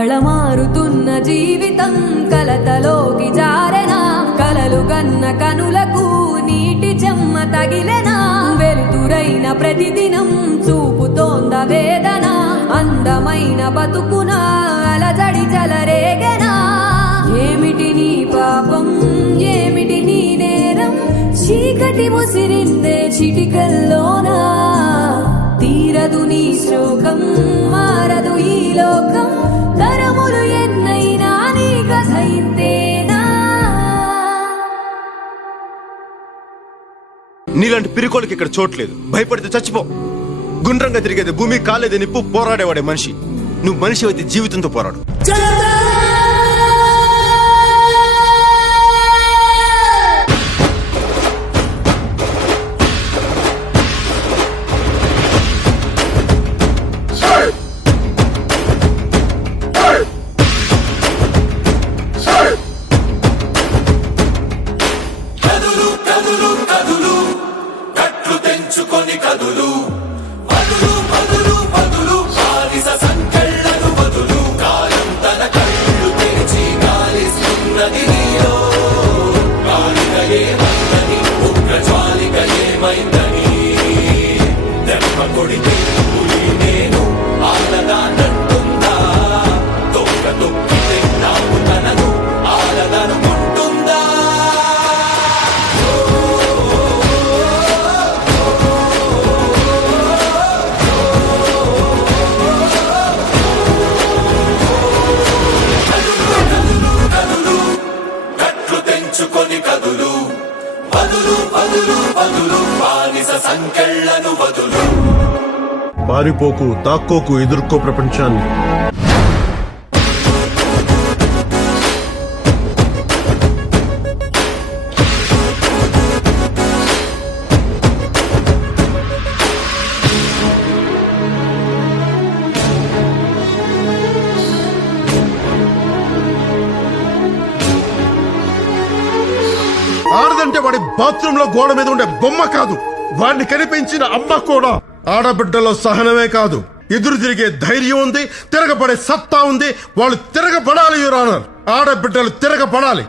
కళమారుతున్న జీవితం కలతలోకి జారెనా కలలు గన్న కనులకు నీటి చెమ్మ తగిలెనా వెలుతురైన ప్రతిదినం చూపుతోంద వేదన అందమైన బతుకున అలజడి చలరేగెనా ఏమిటి నీ పాపం ఏమిటి నీ నేరం చీకటి ముసిరిందే చిటికల్లోనా తీరదు నీ శోకం మారదు ఈ లోకం తరములు ఎన్నైనా నీ కథ ఇంతేనా. నీలాంటి పిరికోళ్ళకి ఇక్కడ చోట్లేదు. భయపడితే చచ్చిపో. గుండ్రంగా తిరిగేది భూమి, కాలేది నిప్పు, పోరాడేవాడే మనిషి. నువ్వు మనిషి అయితే జీవితంతో పోరాడు. పారిపోకు, తాక్కోకు, ఎదుర్కో ప్రపంచాన్ని. ఆడదంటే వాడి బాత్రూమ్ లో గోడ మీద ఉండే బొమ్మ కాదు, వాడిని కనిపించిన అమ్మ కూడా. ఆడబిడ్డలో సహనమే కాదు, ఎదురు తిరిగే ధైర్యం ఉంది, తిరగబడే సత్తా ఉంది. వాళ్ళు తిరగబడాలి యువర్ ఆనర్. ఆడబిడ్డలు తిరగబడాలి.